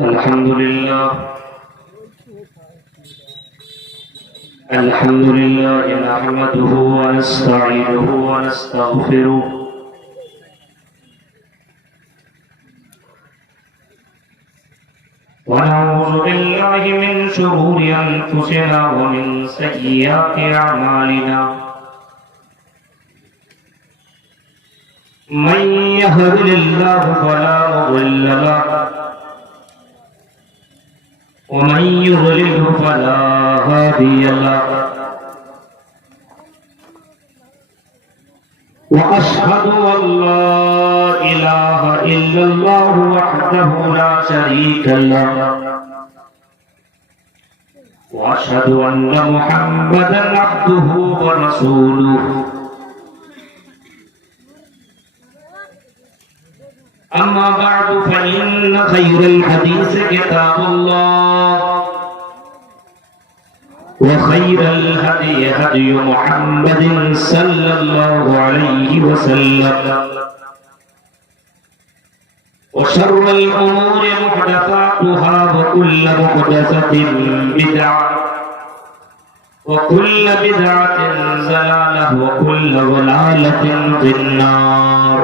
الحمد لله نحمده ونستعينه ونستغفره ونعوذ بالله من شرور أنفسنا ومن سيئات أعمالنا من يهد الله فلا مضل له ومن يضلل فلا هادي له وأشهد أن لا إله إلا الله وحده لا شريك له وأشهد أن محمدا عبده ورسوله أما بعد فإن خير الحديث كتاب الله وخير الهدي هدي محمد صلى الله عليه وسلم وشر الأمور محدثاتها وكل محدثة بدعة وكل بدعة ضلالة وكل ضلالة في النار.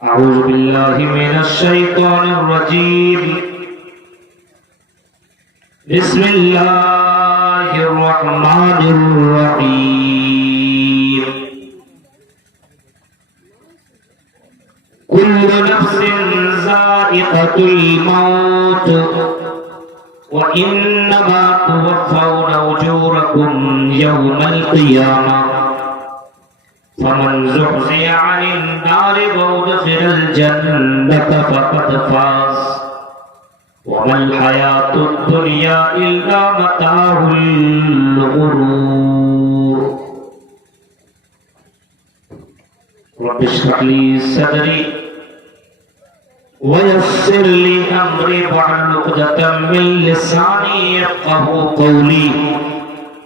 أعوذ بالله من الشيطان الرجيم. بسم الله الرحمن الرحيم. كل نفس ذائقة الموت وإنما توفون أجوركم يوم القيامة فمن زحزح عن النار وأدخل الجنة فقد فاز وما الحياة الدنيا إلا متاع الغرور. رب اشرح لي صدري ويسر لي أمري واحلل عقدة من لساني يفقهوا قولي.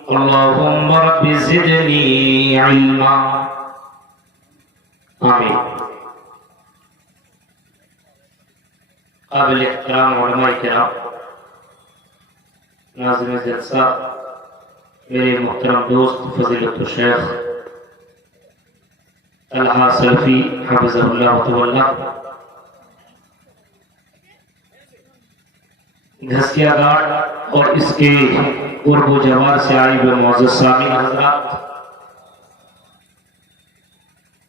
اللهم رب زدني علما. آمین. قابل احترام علماء کرام، ناظم جلسہ، میرے محترم دوست فضیلت الشیخ طلحہ سلفی حفظہ اللہ تعالی، گھسیا گھاٹ اور اس کے قرب و جوار سے آئی ہوئے معزز سامعین حضرات،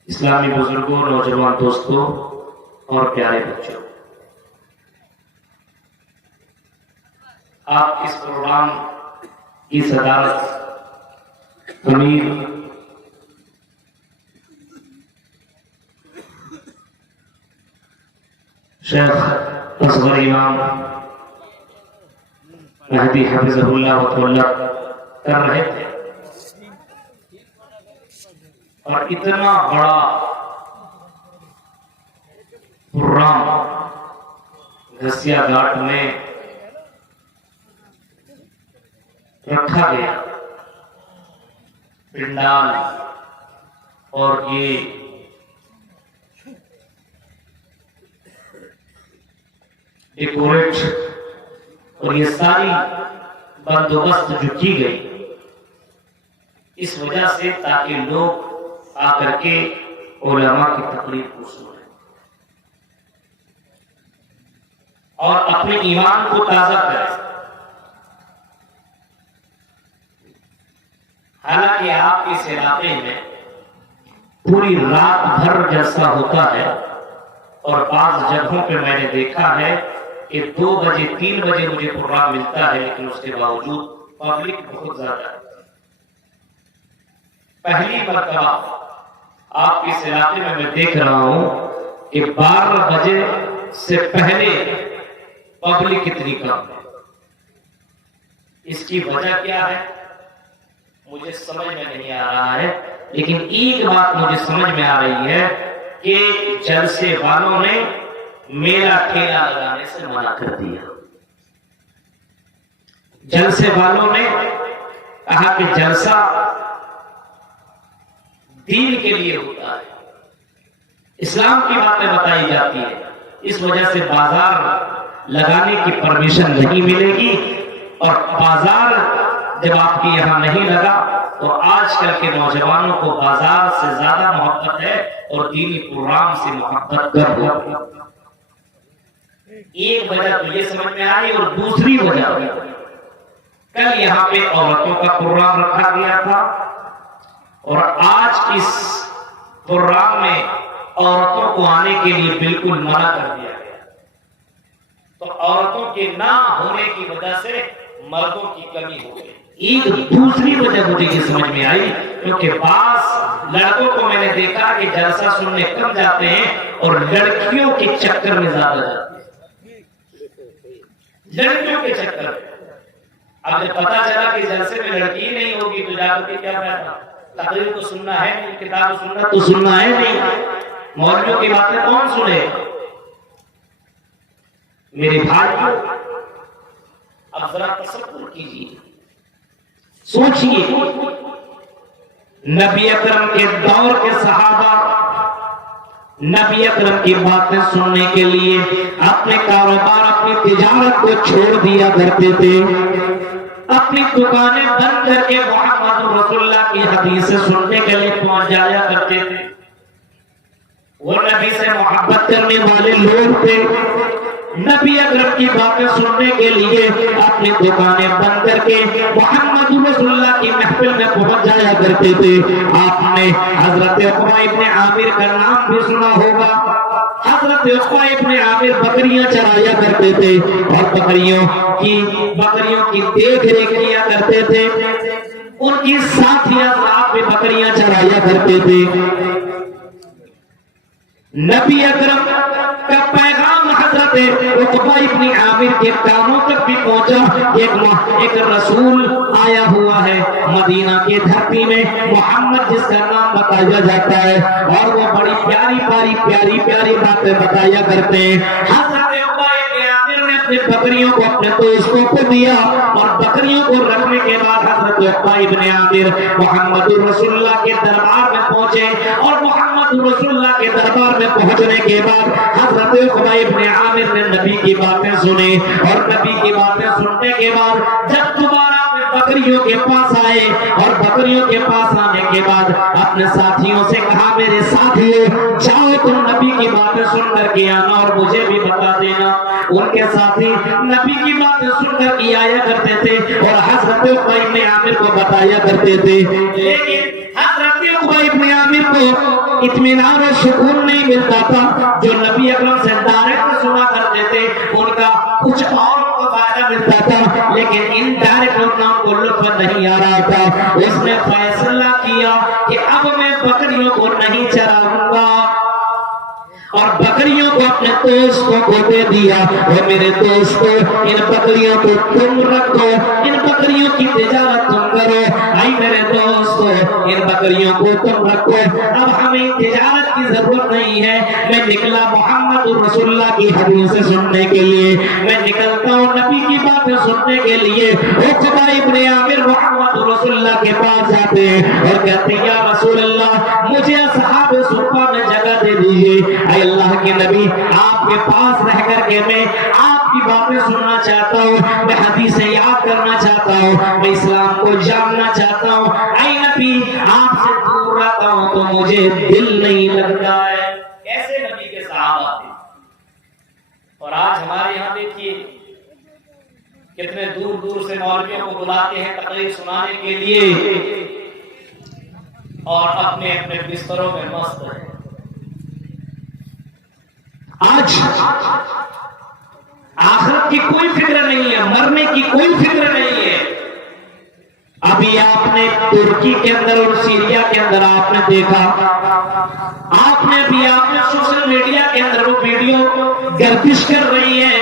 اسلامی بزرگوں، نوجوان دوستوں اور پیارے بچوں، آپ اس پروگرام کی صدارت امیر شیخ اصغر امام مہدی حفظہ اللہ تعالی کر رہے تھے، اور اتنا بڑا پروگرام گھسیا گھاٹ میں رکھا گیا، پنڈال اور یہ ڈیکوریٹ اور یہ ساری بندوبست جو کی گئی اس وجہ سے تاکہ لوگ آ کر کے علماء کی تقریر کو سنیں اور اپنے ایمان کو تازہ کریں. حالانکہ آپ اس علاقے میں پوری رات بھر جلسہ ہوتا ہے اور بعض جگہوں پہ میں نے دیکھا ہے کہ 2 بجے 3 بجے مجھے پروگرام ملتا ہے، لیکن اس کے باوجود پبلک بہت زیادہ ہے. پہلی مرتبہ آپ اس علاقے میں دیکھ رہا ہوں کہ 12 بجے سے پہلے پبلک کتنی کم ہے. اس کی وجہ کیا ہے مجھے سمجھ میں نہیں آ رہا ہے، لیکن ایک بات مجھے سمجھ میں آ رہی ہے کہ جلسے والوں نے میرا ٹھیلا لگانے سے منع کر دیا. جلسے والوں نے کہا کہ جلسہ دین کے لیے ہوتا ہے، اسلام کی باتیں بتائی جاتی ہے، اس وجہ سے بازار لگانے کی پرمیشن نہیں ملے گی، اور بازار جب آپ کے یہاں نہیں لگا تو آج کل کے نوجوانوں کو بازار سے زیادہ محبت ہے اور دینی پروگرام سے محبت کر ہے۔ ایک وجہ تو یہ سمجھ میں آئی، اور دوسری وجہ کل یہاں پہ عورتوں کا پروگرام رکھا گیا تھا، اور آج اس پروگرام میں عورتوں کو آنے کے لیے بالکل منع کر دیا گیا، تو عورتوں کے نہ ہونے کی وجہ سے مردوں کی کمی ہو گئی۔ ایک دوسری وجہ مجھے یہ سمجھ میں آئی، کیونکہ بعض لڑکوں کو میں نے دیکھا کہ جلسہ سننے کم جاتے ہیں اور لڑکیوں کے چکر میں زیادہ جاتے ہیں، لڑکیوں کے چکر میں۔ اب جب پتا چلا کہ جلسے میں لڑکی نہیں ہوگی تو جا کر کے کیا فائدہ؟ تقریر تو سننا ہے نہیں، کتاب سننا تو سننا ہے نہیں، مولویوں کی باتیں کون سنے؟ میرے بھائیو، اب ذرا تصور کیجیے، سوچئے، نبی اکرم کے دور کے صحابہ نبی اکرم کی باتیں سننے کے لیے اپنے کاروبار، اپنی تجارت کو چھوڑ دیا کرتے تھے، اپنی دکانیں بند کر کے محمد رسول اللہ کی حدیثیں سننے کے لیے پہنچ جایا کرتے تھے۔ وہ نبی سے محبت کرنے والے لوگ تھے، نبی اکرم کی باتیں سننے کے لیے اپنی دکانیں بند کر کے محمد رسول اللہ کی محفل میں پہنچ جایا کرتے تھے۔ آپ نے حضرت عقبہ ابن عامر کا نام بھی سنا ہوگا۔ حضرت عقبہ ابن عامر بکریاں چرایا کرتے تھے اور بکریوں کی دیکھ ریکھ کیا کرتے تھے، ان کی ساتھی حضرات بھی بکریاں چرایا کرتے تھے۔ نبی اکرم کا پیغام حضرت عقبہ ابن عامر کے کانوں تک بھی پہنچا، ایک رسول آیا ہوا ہے مدینہ کی دھرتی میں، محمد جس کا نام بتایا جاتا ہے، اور وہ بڑی پیاری باتیں بتایا کرتے ہیں۔ حضرت عقبہ ابن عامر نے اپنے بکریوں کو اپنے دوستوں کو دیا، اور بکریوں کو رکھنے کے بعد حضرت عقبہ ابن عامر محمد رسول اللہ کے دربار میں پہنچے، اور محمد رسول اللہ کے دربار میں پہنچنے کے بعد حضرت عقبہ ابن عامر نے نبی کی باتیں سنی، اور نبی کی باتیں سننے کے بعد جب دوبارہ اپنے بکریوں کے پاس آئے، اور بکریوں کے پاس آنے کے بعد اپنے ساتھیوں سے کہا، میرے ساتھیوں جاؤ تم نبی کی باتیں سن کر کے آنا اور مجھے بھی بتا دینا۔ ان کے ساتھی نبی کی باتیں سن کر کے آیا کرتے تھے اور حضرت عقبہ ابن عامر کو بتایا کرتے تھے، لیکن حضرت عقبہ ابن عامر کو اطمینان و سکون نہیں ملتا تھا۔ جو نبی اکرم سے ڈائریکٹ سنا کرتے تھے ان کا کچھ اور کو فائدہ ملتا تھا، لیکن ان ڈائریکٹ لوگوں کو لطف نہیں آ رہا تھا۔ اس نے فیصلہ کیا کہ اب میں بکریوں کو نہیں چراؤں گا، اور بکریوں کو اپنے دوستوں کو دے دیا، اور میرے دوستوں ان بکریوں کو تم رکھو، ان بکریوں کی تجارت تم کرو۔ اے میرے دوستوں ان بکریوں کو تم رکھو، اب ہمیں تجارت کی ضرورت نہیں ہے۔ میں نکلا محمد رسول اللہ کی حدیثیں سننے کے لیے، میں نکلتا ہوں نبی کی باتیں سننے کے لیے۔ عقبہ ابن عامر محمد رسول اللہ کے پاس جاتے ہیں اور کہتے ہیں، یا رسول اللہ مجھے اصحاب صفہ میں جگہ دے دیجیے۔ اے اللہ کے نبی، آپ کے پاس رہ کر کے میں آپ کی باتیں سننا چاہتا ہوں، میں حدیثیں یاد کرنا چاہتا ہوں، میں اسلام کو جاننا چاہتا ہوں۔ اے نبی آپ سے دور رہتا ہوں تو مجھے دل نہیں لگتا ہے۔ ایسے نبی کے صحابہ تھے، اور آج ہمارے یہاں دیکھیے کتنے دور دور سے مولویوں کو بلاتے ہیں تقریر سنانے کے لیے، اور اپنے اپنے بستروں میں مست ہیں۔ آج آخرت کی کوئی فکر نہیں ہے، مرنے کی کوئی فکر نہیں ہے۔ ابھی آپ نے ترکی کے اندر اور سیریا کے اندر آپ نے دیکھا، آپ نے سوشل میڈیا کے اندر وہ ویڈیو گردش کر رہی ہے،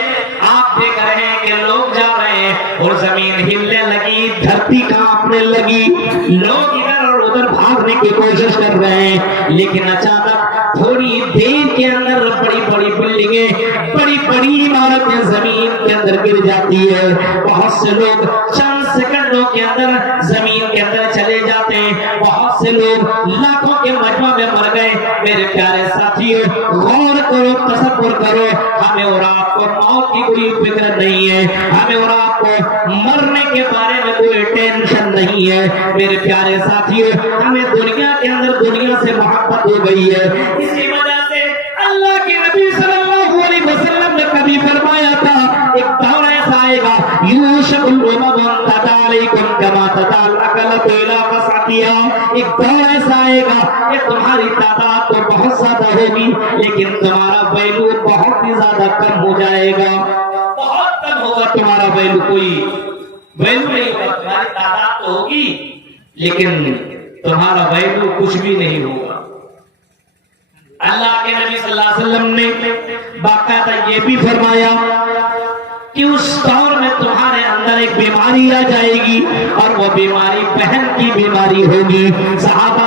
آپ دیکھ رہے ہیں کہ لوگ جا رہے ہیں اور زمین ہلنے لگی، دھرتی کانپنے لگی، لوگ ادھر اور ادھر بھاگنے کی کوشش کر رہے ہیں، لیکن اچانک تھوڑی دیر کے اندر بڑی بڑی بلڈنگیں، بڑی بڑی عمارتیں زمین کے اندر گر جاتی ہے۔ بہت سے لوگ چند سیکنڈوں کے اندر زمین کے اندر چلے جاتے ہیں، بہت سے لوگ لاکھوں کے مجمع میں مر گئے، میرے پیارے ساتھیوں غور کرو، تصور کرو، ہمیں اور آپ کو موت کی کوئی فکر نہیں ہے، ہمیں اور آپ کو مرنے کے بارے میں کوئی ٹینشن نہیں ہے۔ میرے پیارے ساتھیوں ہمیں دنیا کے اندر دنیا سے محبت ہو گئی ہے، اسی وجہ سے اللہ کے نبی صلی اللہ علیہ وسلم نے کبھی فرمایا تھا ایک دور ایسا آئے گا یوشک الامم ان تدالیکم کما تدال اکلت الى قصعتیا، ایک دور ایسا آئے گا کہ تمہاری تعداد تو بہت زیادہ ہوگی لیکن تمہارا ویلو بہت ہی زیادہ کم ہو جائے گا، بہت کم ہوگا تمہارا ویلو، کوئی ویلو نہیں ہوگا، تمہاری تعداد تو ہوگی لیکن تمہارا ویلو کچھ بھی نہیں ہوگا۔ اللہ کے نبی صلی اللہ علیہ وسلم نے باقاعدہ یہ بھی فرمایا کہ اس دور میں تمہارے اندر ایک بیماری آ جائے گی اور وہ بیماری بہن کی بیماری ہوگی۔ صحابہ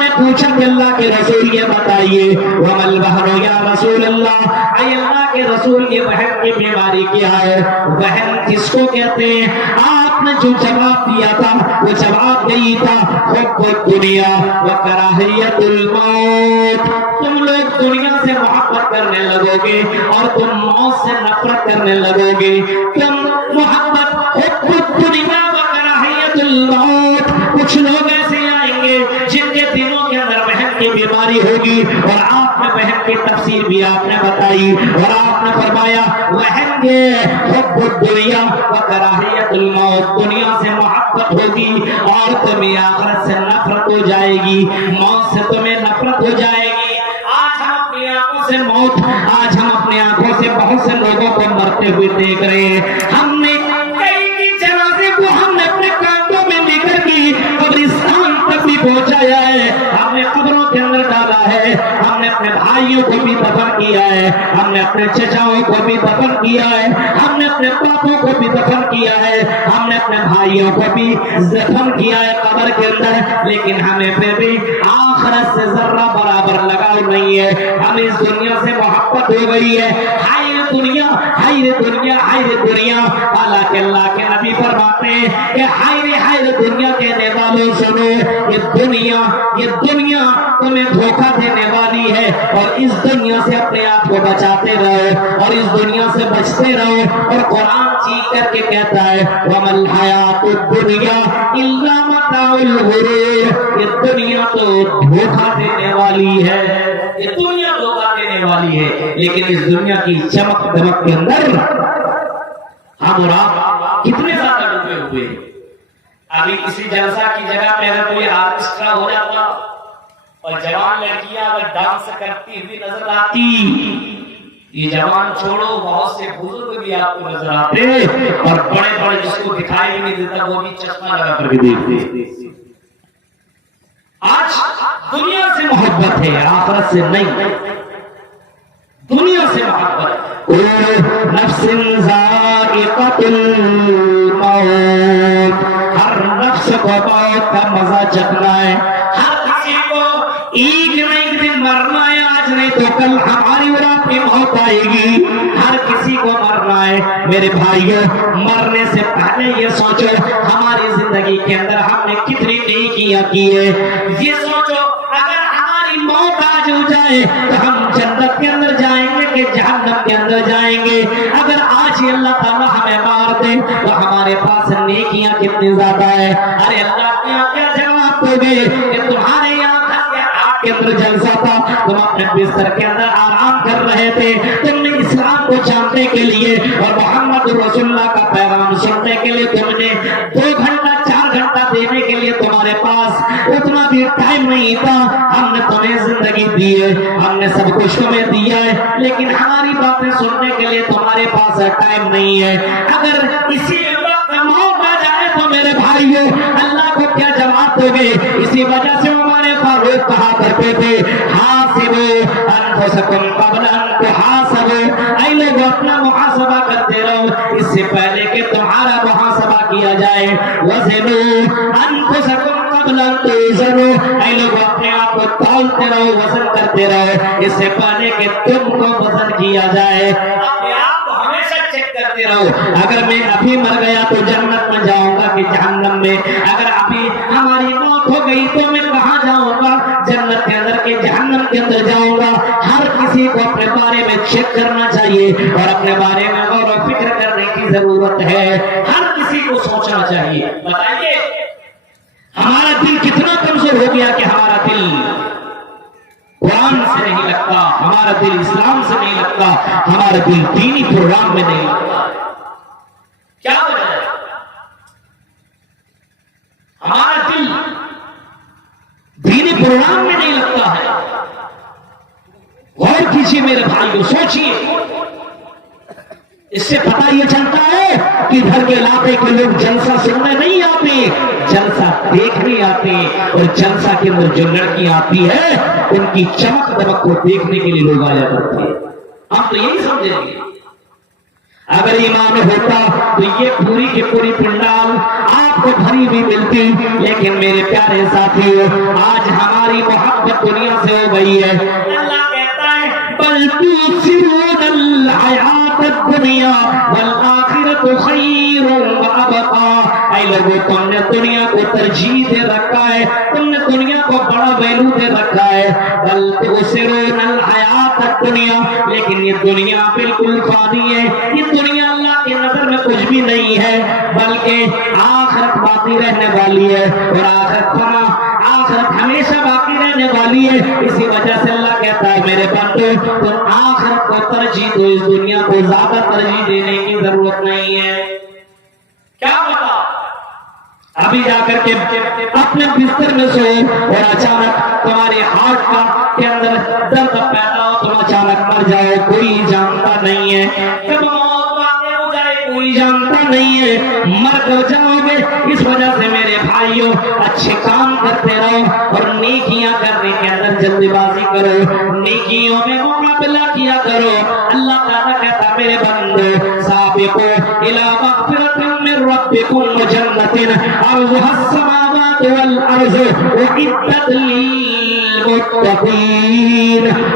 نے پوچھا کہ اللہ کے رسول یہ بتائیے وَمَا الْبَحْرُ یا رسول اللہ، اے اللہ کے رسول یہ بہن کی بیماری کیا ہے؟ بہن کس کو کہتے ہیں؟ آپ نے جو جواب دیا تھا وہ جواب یہی تھا حب الدنیا وکراہیت الموت، تم لوگ دنیا سے محبت کرنے لگو گے اور تم موت سے نفرت کرنے لگو گے۔ تم محبت حب الدنیا وکراہیت الموت، کچھ لوگ ایسے آئیں گے جن کے دلوں کے اندر بہن کی بیماری ہوگی، اور آپ نے بہن کی تفسیر بھی آپ نے بتائی اور آپ نے فرمایا وہن گے حب الدنیا وکراہیت الموت، دنیا سے محبت ہوگی اور تمہیں آخرت سے نفرت ہو جائے گی، موت سے تمہیں نفرت ہو جائے گی۔ آج ہم اپنی آنکھوں سے موت، آج ہم اپنی آنکھوں سے بہت سے لوگوں کو مرتے ہوئے دیکھ رہے ہیں، ہم نے کئی جنازے کو ہم نے اپنے کانٹوں میں لے کر کی قبرستان تک بھی پہنچایا ہے، ہم نے قبروں کے اندر ڈالا ہے، ہم نے اپنے بھائیوں کو بھی دفن کیا ہے، ہم نے اپنے چچاؤں کو بھی دفن کیا ہے، ہم نے اپنے باپوں کو بھی دفن کیا ہے، ہم نے اپنے بھائیوں کو بھی دفن کیا ہے قبر کے اندر، لیکن ہمیں پھر بھی آخرت سے ذرہ برابر لگاؤ نہیں ہے، ہمیں اس دنیا سے محبت ہو گئی ہے۔ ہائے دنیا، ہائے دنیا، ہائے دنیا، حالانکہ اللہ کے نبی فرماتے ہیں کہ ہائے دنیا کہنے والوں سنو، یہ دنیا تمہیں دھوکہ دینے والی ہے، اور اس دنیا سے اپنے آپ کو بچاتے رہو اور اس دنیا سے بچتے رہو، اور قرآن چیخ کر کے کہتا ہے وَمَا الْحَيَاةُ الدُّنْيَا إِلَّا مَتَاعُ الْغُرُورِ، یہ دنیا تو دھوکہ دینے والی ہے، یہ دنیا دھوکہ دینے والی ہے، لیکن اس دنیا کی چمک دمک کے اندر ہم اور آپ کتنے زیادہ ڈوبے ہوئے ہیں۔ ابھی کسی جلسہ کی جگہ پہ اگر کوئی آرکسٹرا ہو جاتا اور جوان لڑکیاں اگر ڈانس کرتی ہوئی نظر آتی، یہ جوان چھوڑو بہت سے بزرگ بھی آپ کو نظر آتے اور بڑے بڑے جس کو دکھائی نہیں دیتا وہ بھی چشمہ لگا کر کے دیکھتے۔ آج دنیا سے محبت ہے، آخرت سے نہیں، دنیا سے محبت۔ نفس ذائقۃ الموت، ہر نفس کو موت کا مزہ چکھنا ہے، ہر کسی کو ایک نہ ایک دن مرنا ہے، آج نہیں تو کل ہماری اور آپ کی موت آئے گی، ہر کسی کو مرنا ہے۔ میرے بھائیوں، مرنے سے پہلے یہ سوچو ہماری زندگی کے اندر ہم نے کتنی نیکیاں کی ہے، یہ سوچو اگر ہماری موت آج ہو جائے تو ہم جنت کے اندر جائیں گے کہ جہنم کے اندر جائیں گے؟ اگر آج ہی اللہ تعالیٰ ہمیں مار دے تو ہمارے پاس نیکیاں کتنی زیادہ ہے۔ ارے اللہ کیا جواب دو گے کہ تمہارے یہاں کے اندر جلسہ تھا، تم اپنے بستر کے اندر آرام کر رہے تھے، تم نے اسلام کو جاننے کے لیے اور محمد رسول اللہ کا پیغام سننے کے لیے تم نے 2 گھنٹہ 4 گھنٹہ دینے کے لیے تمہارے پاس اتنا بھی ٹائم نہیں تھا۔ ہم نے تمہیں زندگی دی ہے، ہم نے سب کچھ تمہیں دیا ہے، لیکن ہماری باتیں سننے کے لیے تمہارے پاس ٹائم نہیں ہے۔ اگر اسی وقت موت آ جائے تو میرے بھائیوں اللہ کو کیا جواب دو گے؟ اسی وجہ سے ہمارے فاروق کہا کرتے تھے حاسبوا انفسکم قبل ان تحاسبوا، اے لوگ اپنا محاسبہ کرتے رہو اس سے پہلے کہ تمہارا محاسبہ کیا جائے۔ وزنوا انفسکم قبل ان توزنوا، اے لوگ اپنے آپ کو تولتے رہو، وزن کرتے رہو اس سے پہلے کہ تم کو وزن کیا جائے۔ اپنے آپ کو ہمیشہ چیک کرتے کرتے رہو. اگر میں ابھی مر گیا تو جنت میں جاؤں گا کہ جہنم میں؟ اگر ابھی ہماری موت ہو گئی تو میں کہاں جاؤں گا؟ جنت کے اندر کہ جہنم کے اندر جاؤں گا؟ ہر کسی کو اپنے بارے میں چیک کرنا چاہیے اور اپنے بارے میں غور و فکر کرنے کی ضرورت ہے. ہر کسی کو سوچنا چاہیے. بتائیے ہمارا دل کتنا کمزور ہو گیا کہ ہمارا دل قرآن سے نہیں لگتا، ہمارا دل اسلام سے نہیں لگتا، ہمارا دل دینی پروگرام میں نہیں لگتا. کیا وجہ ہے؟ ہمارا دل دینی پروگرام میں نہیں لگتا ہے. غور کیجیے میرے بھائیوں، سوچیے. اس سے پتہ یہ چلتا ہے کہ گھر کے علاقے کے لوگ جلسہ سننے نہیں آتے، جلسہ دیکھنے آتے. اور جلسہ کے اندر جو لڑکی آتی ہے ان کی چمک دمک کو دیکھنے کے لیے لوگ آیا کرتے ہیں. ہم تو یہی سمجھیں گے. اگر ایمان ہوتا تو یہ پوری کی پوری پنڈال آپ کو بھری بھی ملتی. لیکن میرے پیارے ساتھیوں، آج ہماری محبت دنیا سے ہو گئی ہے. اللہ کہتا ہے بل تؤثرون الحیات الدنیا والآخرۃ خیر وابقا. اے لوگوں، تم نے دنیا کو ترجیح دے رکھا ہے، تم نے دنیا کو بڑا ویلو دے رکھا ہے. بل تؤثرون الحیات الدنیا، لیکن یہ دنیا بالکل فانی ہے. یہ دنیا اللہ کی نظر میں کچھ بھی نہیں ہے، بلکہ آخرت باقی رہنے والی ہے. اور آخرت فنا، آخرت ہمیشہ باقی رہنے والی ہے. اسی وجہ سے اللہ کہتا ہے میرے بندو، تم آخرت کو ترجیح دو، اس دنیا کو زیادہ ترجیح دینے کی ضرورت نہیں ہے. کیا پتا ابھی جا کر کے اپنے بستر میں سو اور اچانک تمہارے ہارٹ کا کے اندر درد پیدا ہو، تم اچانک مر جاؤ، کوئی جانتا نہیں ہے. کب موت واقع ہو جائے کوئی جانتا نہیں ہے. مر کر جاؤ گے. اس وجہ سے میرے بھائیوں، اچھے کام کرتے رہو اور نیکیاں کرنے کے اندر جلدی بازی کرو، نیکیوں میں مقابلہ کیا کرو. اللہ تعالیٰ کہتا میرے بندو، سابقوا الی مغفرۃ من ربکم وجنۃ عرضها السماوات والارض اعدت للمتقین.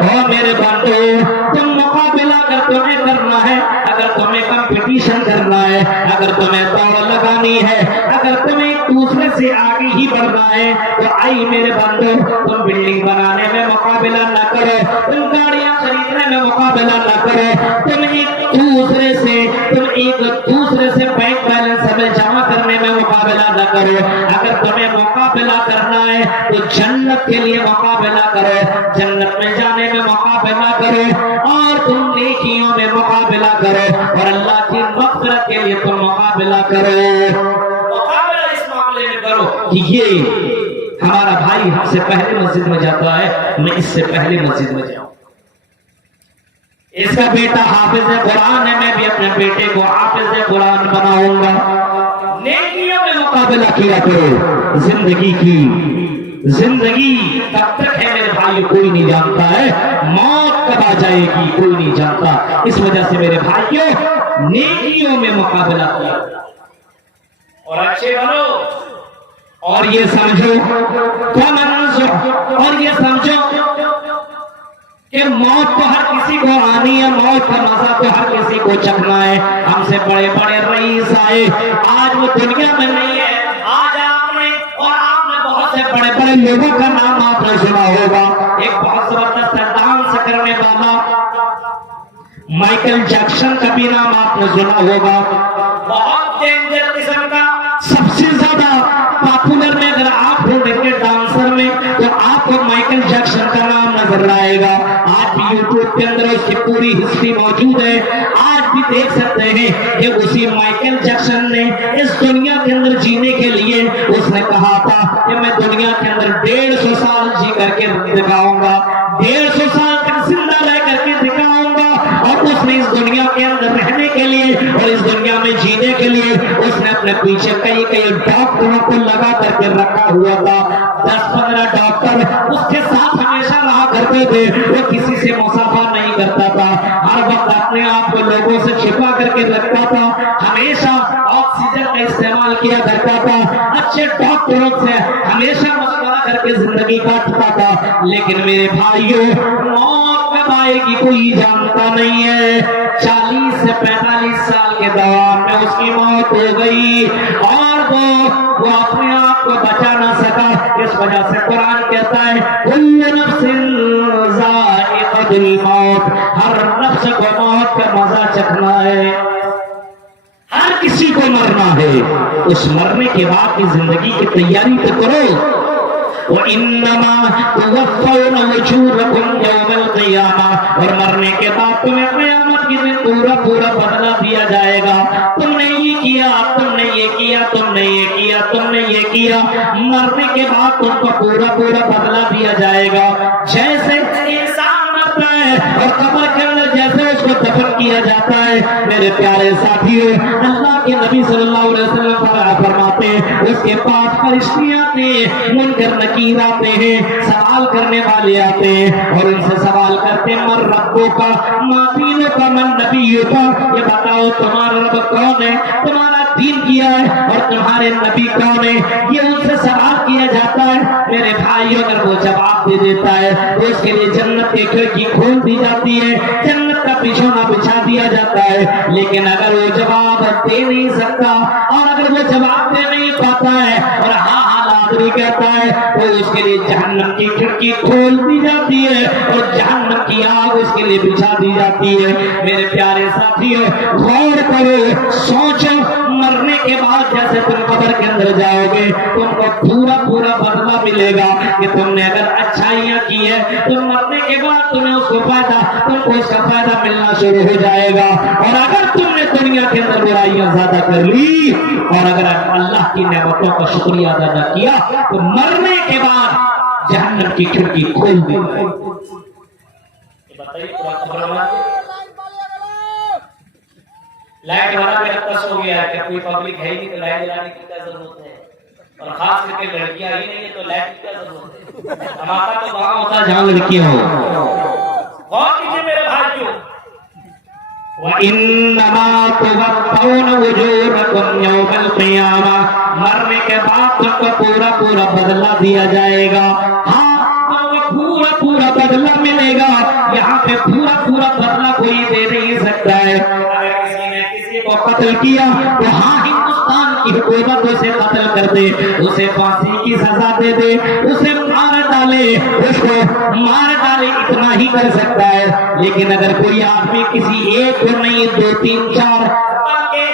او میرے بندو، تم مقابلہ اگر تمہیں کرنا ہے، اگر تمہیں کمپٹیشن کرنا ہے، اگر تمہیں دوڑ لگانی ہے، اگر تمہیں ایک دوسرے سے آگے ہی بڑھنا ہے، تو آئی میرے بندو، تم بلڈنگ بنانے میں مقابلہ نہ کرو، تم گاڑیاں خریدنے میں مقابلہ نہ کرو. تم ایک دوسرے سے بینک بیلنس میں جمع کرنے میں مقابلہ نہ کرو. اگر تمہیں مقابلہ کرنا ہے تو جنت کے لیے مقابلہ کرو، جنت میں جانے میں مقابلہ کرو، اور تم نیکیوں میں مقابلہ کرو، اور اللہ کی مغفرت کے لیے تم مقابلہ کرو. مقابلہ اس معاملے میں کرو کہ یہ ہمارا بھائی ہم سے پہلے مسجد میں جاتا ہے، میں اس سے پہلے مسجد میں جاؤں. اس کا بیٹا حافظ قرآن ہے، میں بھی اپنے بیٹے کو حافظ قرآن بناؤں گا. نیکیوں میں مقابلہ کیا کرو. زندگی کب تک ہے میرے بھائی کوئی نہیں جانتا ہے، موت کب آ جائے گی کوئی نہیں جانتا. اس وجہ سے میرے بھائیوں، نیکیوں میں مقابلہ کیا اور اچھے بنو. اور یہ سمجھو اور یہ سمجھو کہ موت تو ہر کسی کو آنی ہے، موت کا مزہ تو ہر کسی کو چکھنا ہے. ہم سے بڑے بڑے رئیس آئے، آج وہ دنیا میں نہیں ہے. آج آپ نے بہت سے بڑے بڑے لوگوں کا نام آپ نے سنا ہوگا. ایک بہت زبردست ڈانس کرنے والا مائیکل جیکسن کا بھی نام آپ نے سنا ہوگا. بہت ڈینجر قسم کا، سب سے زیادہ پاپولر میں اگر آپ ڈھونڈیں گے ڈانسر میں تو آپ کو مائیکل جیکسن کا نام نظر آئے گا. آج بھی یوٹیوب کے اندر اس کی پوری ہسٹری موجود ہے. آج بھی دیکھ سکتے ہیں کہ اسی مائیکل جیکسن نے اس دنیا کے اندر جینے کے لیے اس نے کہا تھا کہ میں دنیا کے اندر 150 سال جی کر کے دکھاؤں گا، 150 سال تک زندہ رہ کر کے دکھاؤں گا. اور اس نے اس دنیا کے اندر رہنے کے لیے اور اس دنیا میں جینے کے لیے اس نے اپنے پیچھے کئی ڈاکٹروں کو لگا کر کے رکھا ہوا تھا. 10-15 ڈاکٹر اس کے ساتھ ہمیشہ رہا کرتے تھے. وہ کسی سے مصافحہ نہیں کرتا تھا، ہر وقت اپنے آپ کو لوگوں سے چھپا کر کے رکھتا تھا، ہمیشہ آکسیجن کا استعمال کیا کرتا تھا، اچھے ڈاکٹروں سے ہمیشہ مشورہ کر کے زندگی کاٹتا تھا. لیکن میرے بھائیوں، موت کب آئے گی کوئی جانتا نہیں ہے. 40 سے 45 سال کے دوران میں اس کی موت ہو گئی اور وہ اپنے آپ کو بچا نہ سکا. اس وجہ سے قرآن کہتا ہے کل نفس ذائقۃ الموت, ہر نفس کو موت کا مزہ چکھنا ہے, ہر کسی کو مرنا ہے. اس مرنے کے بعد کی زندگی کی تیاری تو کرو. وَإِنَّمَا تُوَفَّوْنَ أُجُورَكُمْ يَوْمَ الْقِيَامَةِ, اور مرنے کے بعد تمہیں قیامت کے دن پورا بدلہ دیا جائے گا. تم نے یہ کیا, تم نے یہ کیا, تم نے یہ کیا, تم نے یہ کیا, مرنے کے بعد تم کو پورا بدلہ دیا جائے گا. جیسے انسان مرتا ہے اور قبر کے اندر جیسے اس کو دفن کیا جاتا ہے, میرے پیارے ساتھیوں, اللہ کے نبی صلی اللہ علیہ وسلم فرماتے ہیں اس کے پاس فرشتے آتے ہیں, منکر نکیر آتے ہیں, سوال کرنے والے آتے ہیں اور ان سے سوال کرتے ہیں من ربک ما دینک من نبیک, یہ بتاؤ تمہارا رب کون ہے, تمہارا دین کیا ہے اور تمہارے نبی کون ہے. یہ ان سے سوال کیا جاتا ہے. میرے بھائیو, اگر وہ جواب دے دیتا ہے تو اس کے لیے جنت کی کھڑکی کھول دی جاتی ہے, جنت کا بچھونا بچھا دیا جاتا ہے. لیکن اگر وہ جواب دے نہیں سکتا اور اگر وہ جواب دے نہیں پاتا ہے اور ہاں آدمی کہتا ہے تو اس کے لیے جہنم کی کھڑکی کھول دی جاتی ہے اور جہنم کی آگ اس کے لیے بچھا دی جاتی ہے. میرے پیارے ساتھیوں, غور کرو, سوچو, مرنے کے بعد جیسے تم قبر کے اندر جاؤ گے تم کو پورا بدلہ ملے گا کہ تم نے اگر اچھائیاں کی ہے تو مرنے کے بعد تمہیں اس کو تم کو اس کا فائدہ ملنا شروع ہو جائے گا. اور اگر تم نے دنیا کے اندر برائیاں زیادہ کر لی اور اگر اللہ کی نعمتوں کا شکریہ ادا نہ کیا تو مرنے کے بعد جہنم کی کھڑکی کھول دی. لائٹ والا میرا پس ہو گیا ہے کہ کوئی پبلک ہے ہی نہیں تو لائٹ جلانے کی کیا ضرورت ہے, اور خاص کر کے لڑکیاں ہی نہیں ہے تو لائٹ کی کیا ضرورت ہے. ہمارا تو وہاں ہوتا ہے جہاں لڑکیاں ہوں. غور کیجیے میرے بھائیوں, وَإِنَّمَا تُوَفَّوْنَ أُجُورَكُمْ يَوْمَ الْقِيَامَةِ, مرنے کے بعد تم کو پورا بدلہ دیا جائے گا. ہاں پورا بدلہ ملے گا. یہاں پہ پورا بدلہ کوئی دے نہیں سکتا ہے. اگر کسی نے کسی کو قتل کیا تو ہاں ہندوستان کی حکومت اسے قتل کر دے, اسے پھانسی کی سزا دے دے, اسے مار ڈالے, اس کو مار ڈالے, اتنا ہی کر سکتا ہے. لیکن اگر کوئی آدمی کسی ایک کو نہیں 2 3 4 بلکہ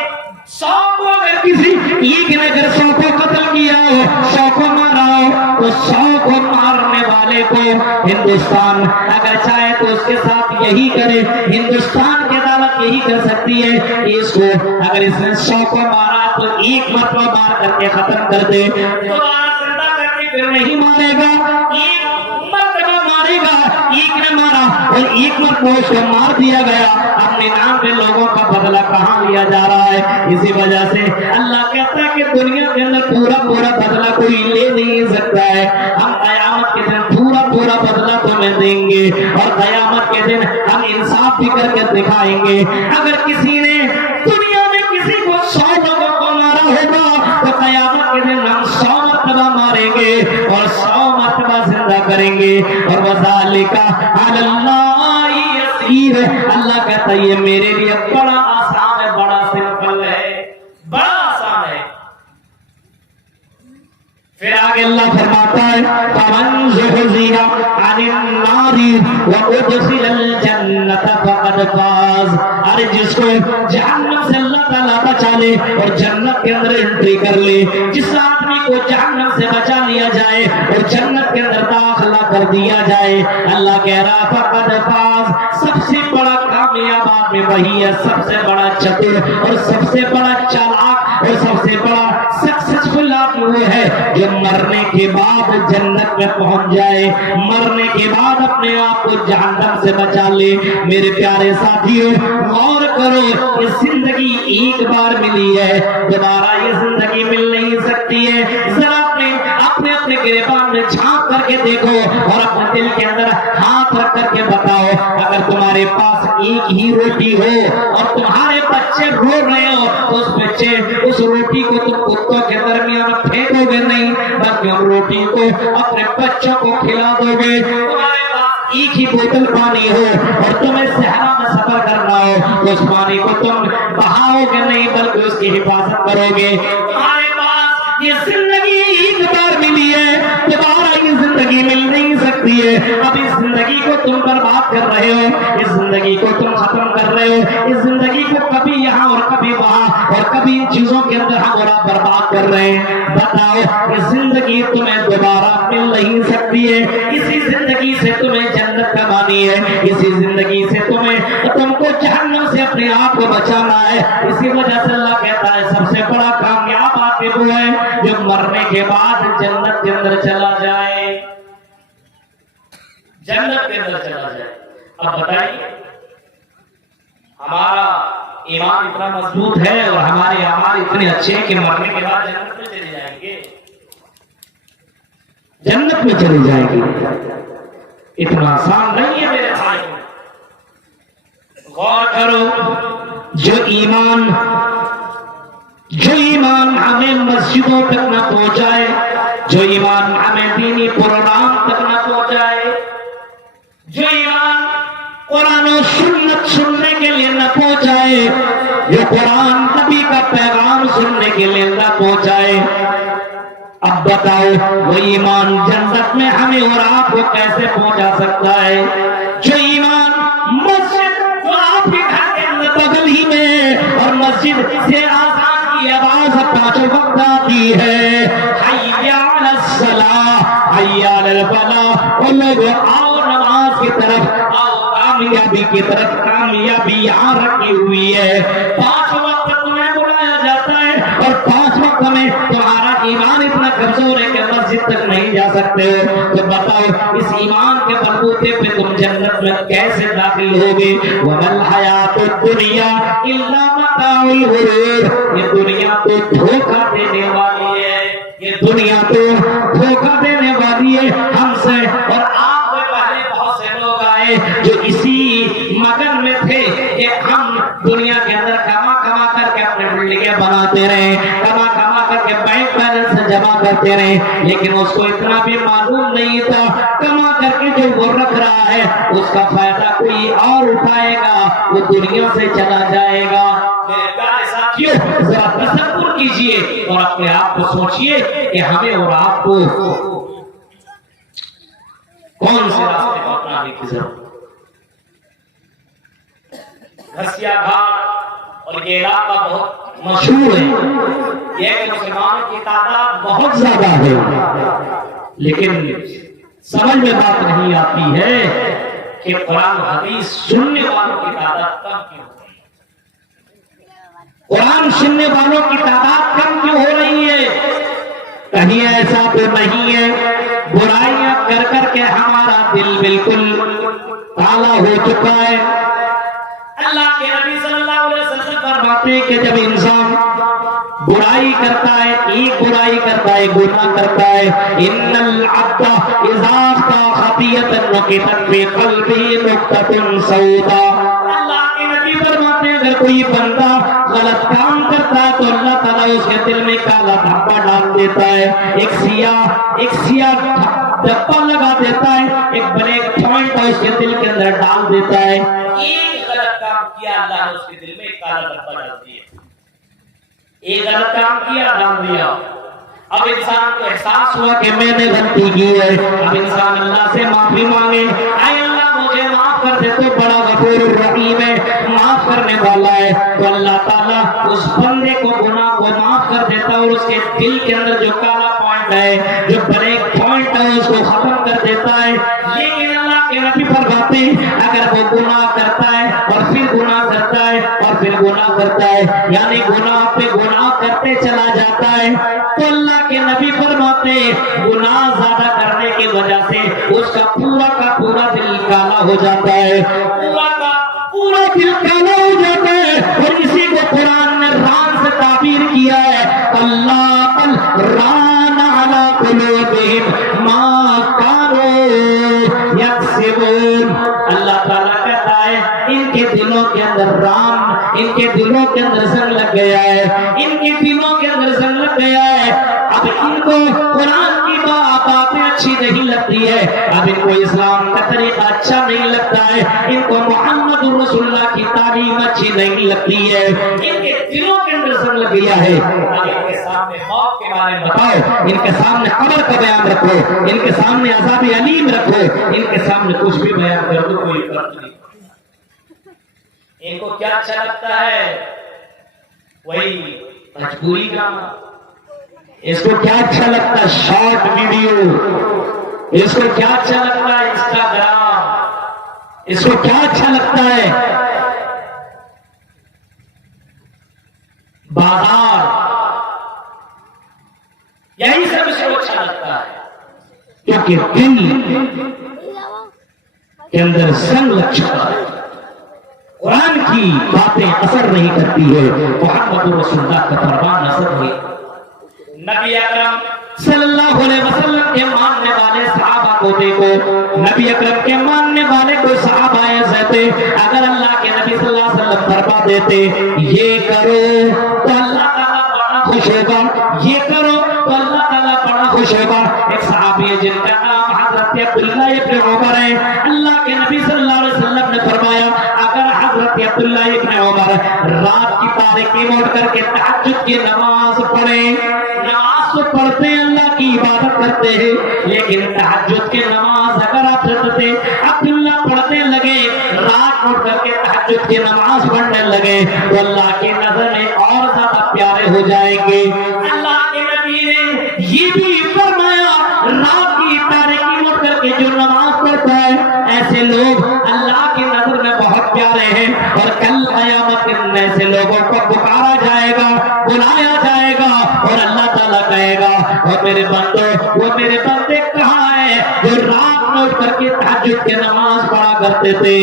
100 کو, اگر کسی ایک نے اگر 100 کو قتل کیا ہو, 100 کو مارا ہو, تو 100 کو مارنے والے کو ہندوستان اگر چاہے تو اس کے ساتھ یہی کرے. ہندوستان کی عدالت یہی کر سکتی ہے کہ اس کو اگر اس نے 100 کو مارا تو ایک مرتبہ مار کر کے ختم کر دے, دوبارہ زندہ کر کے پھر نہیں مارے گا, ایک مرتبہ مارے گا, ایک نے مارا اور ایک مرتبہ اس کو مار دیا گیا. اپنے نام پہ لوگوں کا بدلہ کہاں لیا جا رہا ہے. اسی وجہ سے اللہ کہتا ہے کہ دنیا کے اندر پورا بدلہ کوئی لے نہیں سکتا ہے. ہم قیامت کے دن پورا بدلہ تمہیں دیں گے اور قیامت کے دن ہم انصاف بھی کر کے دکھائیں گے. اگر کسی نے دنیا میں کسی کو 100 لوگوں کو مارا ہوگا تو قیامت کے دن ہم 100 مرتبہ ماریں گے اور 100 مرتبہ زندہ کریں گے. اور وذالک علی اللہ یسیر, اللہ کہتا ہے یہ میرے لیے بڑا آسان ہے, بڑا سمپل ہے, بڑا آسان ہے. پھر آگے اللہ فرماتا ہے فمن زحزح عن النار وادخل الجنة فقد فاز, ارے جس کو جہنم سے اللہ تعالیٰ بچا لے اور جنت کے اندر انٹری کر لے, جس آدمی کو جہنم سے بچا لیا جائے اور جنت کے اندر داخلہ کر دیا جائے, اللہ کہہ رہا فقد فاز, سب سے بڑا کامیاب آدمی وہی ہے, سب سے بڑا چتر اور سب سے بڑا چالاک اور سب سے بڑا سکسیسفل آدمی وہ ہے جو مرنے کے بعد جنت میں پہنچ جائے, مرنے کے بعد اپنے آپ کو جہنم سے بچا لے. میرے پیارے ساتھیوں, غور کرو, یہ زندگی ایک بار ملی ہے, دوبارہ یہ زندگی مل نہیں سکتی ہے. ذرا اپنے گریبان میں جھانک کر کے دیکھو اور اپنے دل کے اندر ہاتھ رکھ کر کے بتاؤ, اگر تمہارے پاس ایک ہی روٹی ہو اور تمہارے بچے رو رہے ہو تو اس روٹی کو تم کتوں کے درمیان پھینکو گے نہیں, بلکہ ہم روٹی کو اپنے بچوں کو کھلا دو گے. تمہارے پاس ایک ہی بوتل پانی ہو اور تمہیں صحرا میں سفر کرنا ہو بناؤ تو اس پانی کو تم بہاؤ گے نہیں بلکہ اس کی حفاظت کرو گے. تمہارے پاس یہ زندگی ایک بار ملی ہے, دوبارہ یہ زندگی مل نہیں سکتی ہے. اب اس زندگی کو تم برباد کر رہے ہو, اس زندگی کو تم ختم کر رہے ہو, اس زندگی کو کبھی یہاں اور کبھی وہاں اور کبھی ان چیزوں کے اندر ہم اور آپ برباد کر رہے ہیں. بتاؤ یہ زندگی تمہیں دوبارہ مل نہیں سکتی ہے, اسی زندگی سے تمہیں جنت کمانی ہے, اسی زندگی سے تم کو جہنم سے اپنے آپ کو بچانا ہے. اسی وجہ سے اللہ کہتا ہے سب سے بڑا کامیاب آدمی وہ ہے جو مرنے کے بعد جنت کے اندر چلا جائے, جنت کے اندر چلا جائے. اب بتائیے ہمارا ایمان اتنا مضبوط ہے اور ہمارے اعمال اتنے اچھے ہیں کہ مرنے کے بعد جنت میں چلے جائیں گے, جنت میں چلی جائے گی. اتنا آسان نہیں ہے میرے بھائی. غور کرو, جو ایمان ہمیں مسجدوں تک نہ پہنچائے, جو ایمان ہمیں دینی پروگرام تک نہ پہنچائے, جو ایمان قرآن و سنت سننے کے لیے نہ پہنچائے, جو قرآن نبی کا پیغام سننے کے لیے نہ پہنچائے, اب بتاؤ وہ ایمان جنت میں ہمیں اور آپ کو کیسے پہنچا سکتا ہے؟ جو ایمان مسجد جو آپ کے گھر کے اندر بغل ہی میں اور مسجد سے آزان کی آواز پانچوں وقت آتی ہے, حی علی الصلاۃ حی علی الفلاح, اور لوگ آؤ نماز کی طرف, آؤ کامیابی کی طرف, کامیابی یہاں رکھی ہوئی ہے. 5 وقت تمہیں بلایا جاتا ہے اور 5 وقت میں تمہارا ایمان اتنا کمزور ہے کہ مسجد تک نہیں جا سکتے ہو. تو بتاؤ اس ایمان کے بلبوتے پہ تم جنت میں کیسے داخل ہوگے؟ وَمَا الْحَيَاةُ الدُّنْيَا إِلَّا مَتَاعُ الْغُرُورِ, یہ دنیا تو دھوکہ دینے والی ہے, یہ دنیا تو دھوکہ دینے والی ہے ہم سے. اور آپ سے پہلے بہت سے لوگ آئے جو اسی مگن میں تھے کہ ہم دنیا کے اندر کما کر کے اپنے بلڈنگیں بناتے رہے, کما کر کے بینک بیلنس جمع کرتے رہے, لیکن اس کو اتنا بھی معلوم نہیں تھا کما کر کے جو وہ رکھ رہا ہے اس کا فائدہ کوئی اور اٹھائے گا, وہ دنیا سے چلا جائے گا. میرے پیارے ساتھیوں ذرا تصور کیجئے اور اپنے آپ کو سوچئے کہ ہمیں اور آپ کو کون سے راستے کو اپنانے کی ضرورت. گھسیا گھاٹ اور یہ علاقہ بہت مشہور ہے, یہ مسلمانوں کی تعداد بہت زیادہ ہے, لیکن سمجھ میں بات نہیں آتی ہے کہ قرآن حدیث سننے والوں کی تعداد کم کیوں ہو رہی ہے, قرآن سننے والوں کی تعداد کم کیوں ہو رہی ہے؟ کہیں ایسا تو نہیں ہے برائیاں کر کے ہمارا دل بالکل کالا ہو چکا ہے. اللہ کے نبی صلی اللہ علیہ وسلم فرماتے ہیں کہ جب انسان برائی کرتا ہے, ایک برائی کرتا ہے, گناہ کرتا ہے, ان العبد اذا خطیئۃ نکتت فی قلبہ نقطۃ سوداء. اللہ کے نبی فرماتے ہیں اگر کوئی بندہ غلط کام کرتا ہے تو اللہ تعالیٰ اس کے دل میں کالا دھبا ڈال دیتا ہے, ایک سیاہ دھبا لگا دیتا ہے, ایک بلیک پوائنٹ اس کے دل کے اندر ڈال دیتا ہے. ایک غلط کام کیا اللہ نے اس کے دل میں کالا دھبا ڈال دیا, ایک غلط کام کیا ڈال دیا. اب انسان کو احساس ہوا کہ میں نے غلطی کی ہے, اب انسان اللہ سے معافی مانگے, اے اللہ مجھے معاف کر دے, تو بڑا غفور الرحیم ہے, معاف کرنے والا ہے. تو اللہ تعالیٰ اس بندے کو گناہ کو معاف کر دیتا ہے اور اس کے دل کے اندر جو کالا پوائنٹ ہے, جو بلیک پوائنٹ ہے, اس کو ختم کر دیتا ہے. لیکن اللہ کے نبی فرماتے ہیں اگر وہ گناہ کرتا ہے اور پھر گناہ کرتا ہے اور پھر گناہ کرتا ہے, یعنی گناہ پہ گناہ کرتے چلا جاتا ہے, تو اللہ کے نبی فرماتے گناہ زیادہ کرنے کی وجہ سے اس کا پورا دل کالا ہو جاتا ہے, پورا دل کالا ہو جاتا ہے. اور اسی کو قرآن نے ران سے تعبیر کیا ہے, اللہ بل ران علی قلوبہم ما کانوا یکسبون. اللہ تعالیٰ کہتا ہے ان کے دلوں کے اندر ران, ان کے دلوں کے اندر زنگ لگ گیا ہے, ان کے دلوں کے اندر زنگ لگ گیا ہے. اب ان کو قرآن کی باتیں اچھی نہیں لگتی ہے، اب ان کو اسلام کا طریقہ اچھا نہیں لگتا ہے، ان کو محمد رسول اللہ کی تعلیم اچھی نہیں لگتی ہے، ان کے دلوں کے اندر سن لگ گیا ہے۔ آگے ان کے سامنے موت کے بارے میں بتاؤ، ان کے سامنے قبر کا بیان رکھو، ان کے سامنے عذاب علیم رکھو، ان کے سامنے کچھ بھی بیان کر دو، کوئی فرق نہیں۔ ان کو کیا اچھا لگتا ہے؟ وہی بھوجپوری ڈرامہ۔ اس کو کیا اچھا لگتا ہے؟ Short video. اس کو کیا اچھا لگتا ہے؟ انسٹاگرام۔ اس کو کیا اچھا لگتا ہے؟ بازار۔ یہی سب اس کو اچھا لگتا ہے، کیونکہ دل کے اندر سنگ لگ چکا ہے، قرآن کی باتیں اثر نہیں کرتی ہے، محمد رسول اللہ کا فرمان اثر نہیں۔ نبی اکرم صلی اللہ علیہ وسلم کے ماننے والے صحابہ کو دیکھو، نبی اکرم کے ماننے والے کوئی صحابہ ایسے تھے، اگر اللہ کے نبی صلی اللہ علیہ وسلم فرما دیتے یہ کرو تو اللہ تعالیٰ بڑا خوش ہوگا، یہ کرو تو اللہ تعالیٰ بڑا خوش ہوگا۔ ایک صحابی ہے جن کا نام حضرت عبداللہ ابن عمر ہے، اللہ کے نبی صلی اللہ علیہ وسلم نے فرمایا اگر حضرت عبداللہ ابن عمر رات کی تاریکی میں اٹھ کر کے تہجد کی نماز پڑھے، نماز تو پڑھتے ہیں، اللہ کی عبادت کرتے ہیں، لیکن تہجد کی نماز اگر آپ حضرت عبداللہ پڑھنے لگے، رات اٹھ کر کے تہجد کی نماز پڑھنے لگے تو اللہ کی نظر میں اور زیادہ پیارے ہو جائیں گے۔ اللہ کے نبی نے یہ بھی فرمایا رات کی تاریکی میں اٹھ کر کے جو نماز پڑھتا ہے ایسے لوگ اللہ کی نظر میں بہت پیارے ہیں، اور کل قیامت کے دن ایسے لوگوں کو پکارا جائے گا، بلایا جائے گا، اور اللہ تعالیٰ کہے گا اور میرے بندو، وہ میرے بندے کہاں ہیں جو رات میں اٹھ کر کے تہجد کی نماز پڑھا کرتے تھے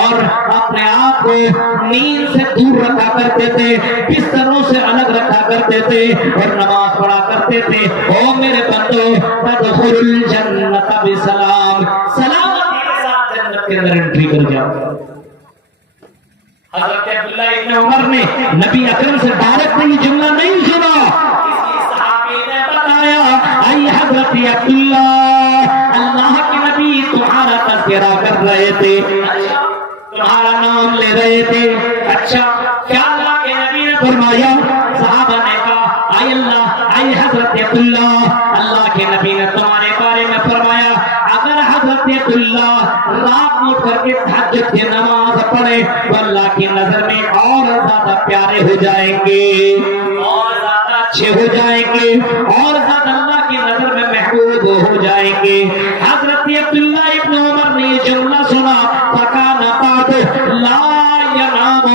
اور اپنے آپ کو نیند سے دور رکھا کرتے تھے، بستروں سے الگ رکھا کرتے تھے اور نماز پڑھا کرتے تھے۔ او میرے بندو، تدخل الجنت بسلام، سلامتی کے ساتھ جنت کے اندر انٹری کر جاؤ۔ حضرت عبداللہ ابن عمر نے نبی اکرم سے ڈائریکٹ یہ جملہ نہیں سنا، کسی صحابی نے بتایا اے حضرت عبداللہ، اللہ کے نبی تمہارا تذکرہ کر رہے تھے، تمہارا نام لے رہے تھے، اچھا کیا اللہ کے نبی نے فرمایا؟ صحابہ نے کہا اے اللہ، اے حضرت عبداللہ، اللہ کے نبی نے تمہارے بارے میں فرمایا اگر حضرت عبداللہ رات میں اٹھ کر کے تہجد کی نماز پڑھے تو اللہ کی نظر میں اور زیادہ پیارے ہو جائیں گے، اور زیادہ اچھے ہو جائیں گے، اور زیادہ اللہ کی نظر میں محبوب ہو جائیں گے۔ حضرت عبداللہ ابن عمر نے یہ جملہ سنا، فَكَانَ بَعْدُ لَا يَنَامُ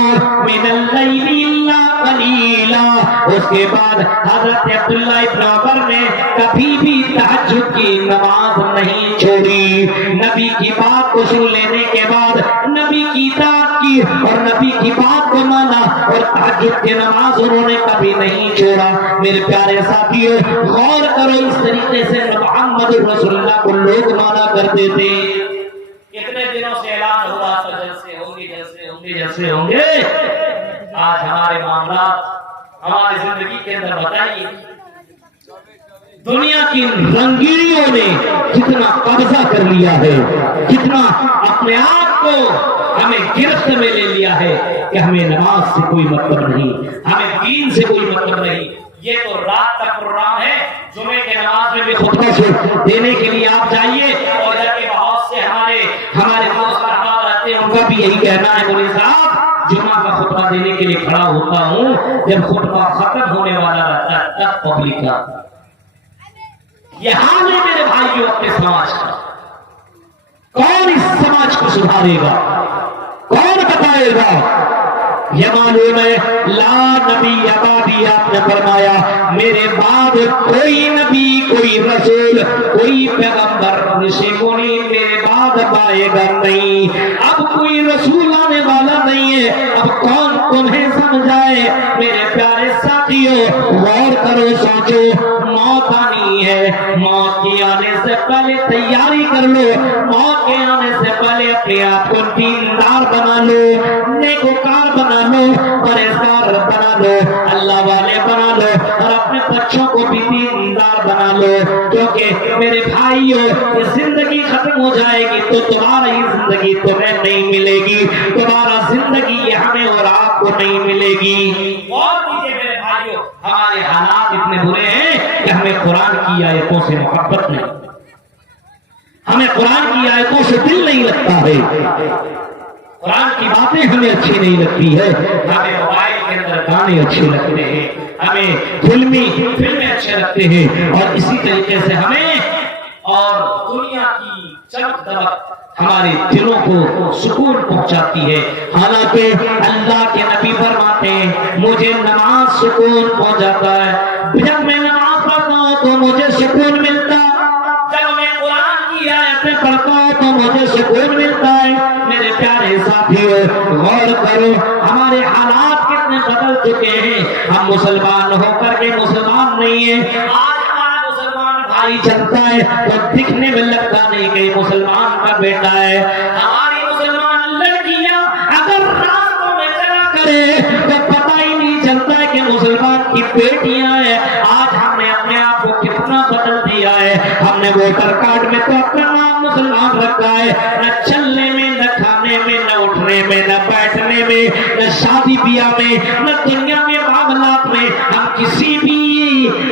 مِنَ اللَّيْلِ إِلَّا قَلِيلًا، اس کے بعد حضرت عبداللہ ابن عمر نے کبھی بھی تہجد کی نماز نہیں چھوڑی۔ نبی کی بات کو سن لینے کے بعد نبی کی اطاعت کی اور نبی کی بات کو مانا اور تہجد کی نماز انہوں نے کبھی نہیں چھوڑا۔ میرے پیارے ساتھیوں، غور کرو، اس طریقے سے محمد رسول اللہ کو لوگ مانا کرتے تھے۔ کتنے دنوں سے اعلان ہوا تھا جلسے ہوں گے، جلسے ہوں گے، جلسے ہوں گے، آج ہمارے معاملات ہماری زندگی کے اندر بتائیے دنیا کی رنگینیوں نے کتنا قبضہ کر لیا ہے، کتنا اپنے آپ کو ہمیں گرفت میں لے لیا ہے کہ ہمیں نماز سے کوئی مطلب نہیں، ہمیں دین سے کوئی مطلب نہیں۔ یہ تو رات کا پروگرام ہے، جمعے کے نماز میں بھی خطبہ دینے کے لیے آپ جائیے، اور ادھر کے بہت سے ہمارے دوست احباب رہتے ہیں، ان کا بھی یہی کہنا ہے مولوی صاحب جمعہ کا خطبہ دینے کے لیے کھڑا ہوتا ہوں، جب خطبہ ختم ہونے والا رہتا ہے تب پبلک کا۔ یہ حال ہے میرے بھائیوں اپنے سماج کا۔ کون اس سماج کو سدھارے گا؟ کون بتائے گا؟ یہ معلوم ہے لا نبی بعدی، آپ نے فرمایا میرے بعد کوئی نبی، کوئی رسول، کوئی پیغمبر مجھے کو نہیں میرے بعد پائے گا نہیں۔ اب کوئی رسول آنے والا نہیں ہے، اب کون تمہیں سمجھائے؟ میرے پیارے ساتھیوں، غور کرو، سوچو، موت آنی ہے، موت کی آنے سے پہلے تیاری کر لو، موت کے آنے سے پہلے اپنے آپ کو دیندار بنا لو، نیکوکار بنا لو، پرہیزگار بنا لو، اللہ والے بنا لو، اور اپنے بچوں کو بھی دیندار لو، کیونکہ میرے بھائیو یہ زندگی ختم ہو جائے گی تو تمہارا یہ زندگی تمہیں نہیں ملے گی، تمہارا زندگی یہ ہمیں اور آپ کو نہیں ملے گی۔ اور دیجئے میرے بھائیو، ہمارے حالات اتنے برے ہیں کہ ہمیں قرآن کی آیتوں سے محبت نہیں، ہمیں قرآن کی آیتوں سے دل نہیں لگتا ہے، قرآن کی باتیں ہمیں اچھی نہیں لگتی ہے، ہمیں موبائل کے اندر گانے اچھے لگتے ہیں، ہمیں فلمی فلمیں اچھے لگتے ہیں، اور اسی طریقے سے ہمیں اور دنیا کی چمک دمک ہمارے دلوں کو سکون پہنچاتی ہے۔ حالانکہ اللہ کے نبی فرماتے ہیں مجھے نماز سکون پہنچاتا ہے، جب میں نماز پڑھتا ہوں تو مجھے سکون ملتا ہے، جب میں قرآن کی آیتیں پڑھتا ہوں تو مجھے سکون ملتا ہے۔ میرے پیارے ساتھیو غور کرو، ہمارے حالات کتنے بدل چکے ہیں، ہم مسلمان ہو کر کے مسلمان نہیں ہیں۔ آج ہمارا مسلمان بھائی چلتا ہے تو دکھنے میں لگتا نہیں کہ مسلمان کا بیٹا ہے، ہماری مسلمان لڑکیاں اگر راستوں میں چلا کرے تو پتہ ہی نہیں چلتا ہے کہ مسلمان کی بیٹیاں ہیں۔ آج ہم نے اپنے آپ کو کتنا بدل دیا ہے، ہم نے ووٹر کارڈ میں تو اپنا نام مسلمان رکھا ہے، نہ چلنے میں، نہ کھانے میں، نہ اٹھنے میں، نہ بیٹھنے میں، نہ شادی بیاہ میں، نہ دنیا میں معاملات میں، ہم کسی بھی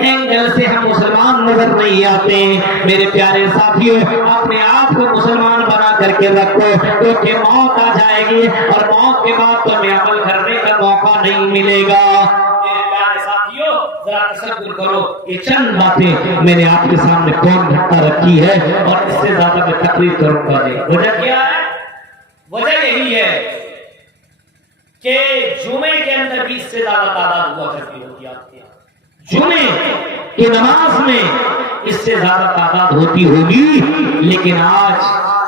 اینگل سے ہم مسلمان نظر نہیں آتے۔ میرے پیارے ساتھیوں اپنے آپ کو مسلمان بنا کر کے رکھو، کیونکہ موت آ جائے گی اور موت کے بعد تمہیں عمل کرنے کا موقع نہیں ملے گا۔ میرے پیارے ساتھیوں ذرا تصور کرو، یہ چند باتیں میں نے آپ کے سامنے کون گھٹا رکھی ہے اور اس سے زیادہ میں تقریر کروں گا نہیں۔ وجہ کیا ہے؟ وجہ یہی ہے کہ جمعے کے اندر بھی اس سے زیادہ تعداد ہوا کرتی ہوتی ہے، جمعے کی نماز میں اس سے زیادہ تعداد ہوتی ہوگی، لیکن آج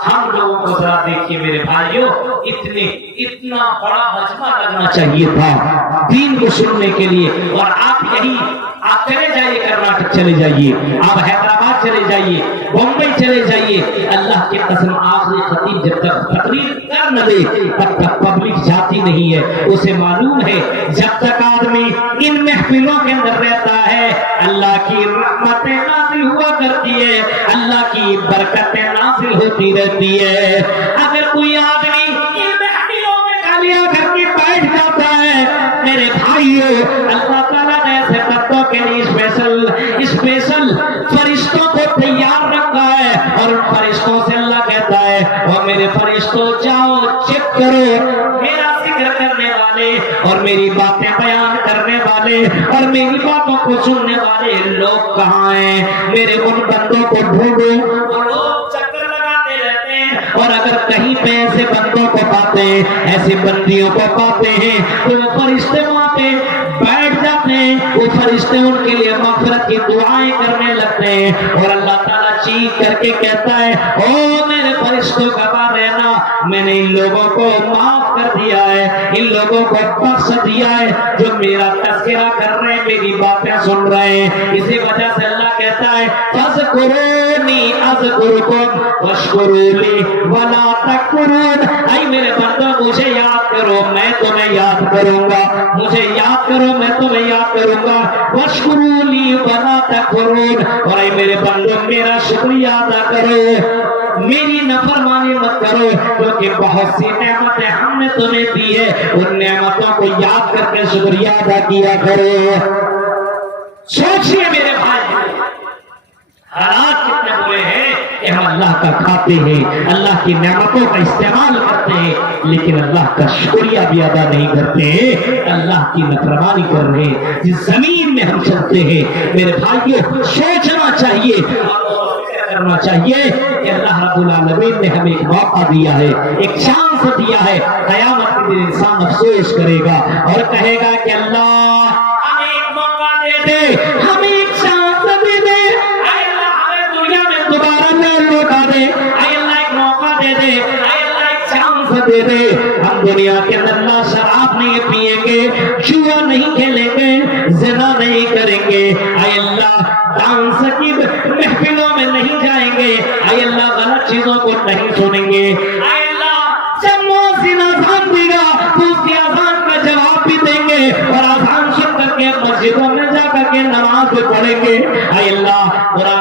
ہم لوگوں کو ذرا دیکھیے میرے بھائیوں، اتنا بڑا مجمع لگنا چاہیے تھا دین کو سننے کے لیے، اور آپ چلے جائیے، کرناٹک چلے جائیے، آپ حیدرآباد چلے جائیے، بمبئی چلے جائیے، اللہ کی قسم آخری خطیب جب تک تقریر کر نہ دے تب تک پبلک جاتی نہیں ہے۔ اسے معلوم ہے جب تک آدمی ان محفلوں کے اندر رہتا ہے اللہ کی رحمتیں نازل ہوا کرتی ہے، اللہ کی برکتیں نازل ہوتی رہتی ہے۔ اگر کوئی آدمی ان محفلوں میں گالیاں کر کے بیٹھ جاتا ہے میرے بھائیو، اللہ تعالیٰ نے ایسے بندوں کے لیے اسپیشل فرشتوں کو تیار رکھا ہے، اور ان فرشتوں سے اللہ کہتا ہے اور میرے فرشتوں جاؤ چیک کرو میرا ذکر کرنے والے اور میری باتیں بیان کرنے والے اور میری باتوں کو سننے والے لوگ کہاں ہیں، میرے ان بندوں کو ڈھونڈو۔ اور لوگ چکر لگاتے رہتے ہیں، اور اگر کہیں پہ ایسے بندوں کو پاتے ہیں، ایسے بندیوں کو پاتے ہیں تو وہ فرشتے وہاں پہ بیٹھ جاتے ہیں، وہ فرشتے ان کے لیے مغفرت کی دعائیں کرنے لگتے ہیں، اور اللہ تعالیٰ چیخ کر کے کہتا ہے او میرے فرشتوں کا رہنا، میں نے ان لوگوں کو معاف کر دیا ہے، ان لوگوں کو بخش دیا ہے جو میرا تذکرہ کر رہے ہیں، میری باتیں سن رہے ہیں۔ اسی وجہ سے اللہ کہتا ہے فَاذْكُرُونِي أَذْكُرْكُمْ وَاشْكُرُوا لِي وَلَا تَكْفُرُونَ۔ اے میرے بندو مجھے یاد کرو میں تمہیں یاد کروں گا، مجھے یاد کرو میں تمہیں یاد کروں گا، وَاشْكُرُوا لِي وَلَا تَكْفُرُونَ۔ اور اے میرے بندو میرا شکریہ ادا کرو، میری نافرمانی مت کرو، کیونکہ بہت سی نعمتیں ہم نے تمہیں دی ہے، ان نعمتوں کو یاد کر کے شکریہ ادا کیا کرو۔ سوچئے میرے بھائی حالات کتنے برے ہیں کہ ہم اللہ کا کھاتے ہیں، اللہ کی نعمتوں کا استعمال کرتے ہیں، لیکن اللہ کا شکریہ بھی ادا نہیں کرتے ہیں، اللہ کی نافرمانی کر رہے ہیں۔ جس زمین میں ہم چلتے ہیں میرے بھائیوں سوچنا چاہیے کرنا چاہیے کہ اللہ رب العالمین نے ہمیں ایک موقع دیا ہے، ایک چانس دیا ہے۔ قیامت کے دن انسان افسوس کرے گا اور کہے گا کہ اللہ ہمیں ایک موقع دے دے، ہمیں ایک چانس دے دے، اے اللہ ہمیں دنیا میں دوبارہ نہ لوٹا دے، اے اللہ ایک موقع دے دے، اے اللہ ایک چانس دے دے۔ ہم دنیا کے اندر نہ شراب نہیں پیئیں گے، جوا نہیں کھیلیں گے، زنا نہیں کریں گے، اے اللہ ڈانس کی محفلوں میں نہیں جائیں گے، اے اللہ غلط چیزوں کو نہیں سنیں گے، اے اللہ جب مؤذن اذان دے گا تو اس کی اذان کا جواب بھی دیں گے، اور اذان سن کر کے مسجدوں میں جا کر کے نماز بھی پڑھیں گے، اے اللہ قرآن